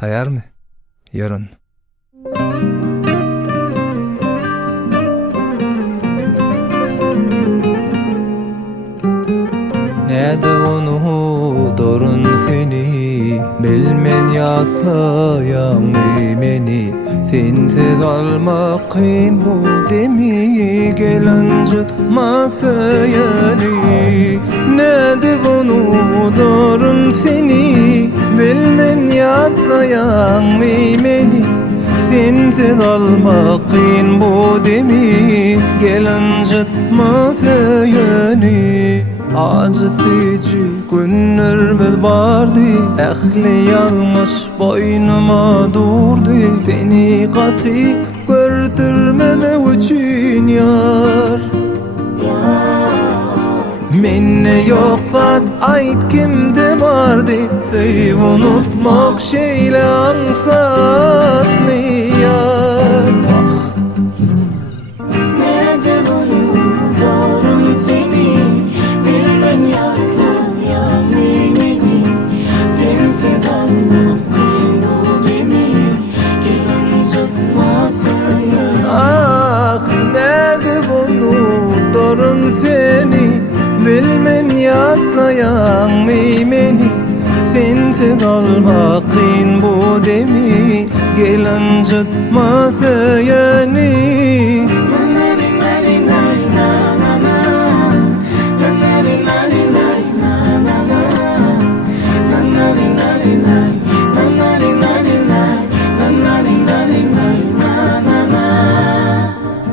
Tayar mı? Yarın. Näde onu dorun seni, bilmen ýatlaýan meni. Sensiz almak kyn bu demi, gelen jutmaz ýani. Näde onu dorun seni, bilmen ýatlaýan meni. Sensiz almak kyn bu demi, gelen jutmaz ýani. Acısıcı günlerimiz bardı, ehli yanlış boynuma durdu. Seni katı gördürmeme için yar. Menne yoksan ait kimde vardı, sev unutmak şeyle ansatmıyor. Seni bilmen ýatlaýan meni, sensiz almak kyn bu demi, gelen jutmaz ýani.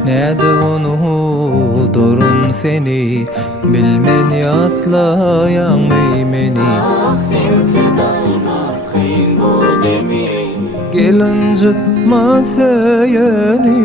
Näde onu dorun seni, bilmen ýatlaýan meni. Sensiz almak kyn bu demi, gelen jutmaz ýani.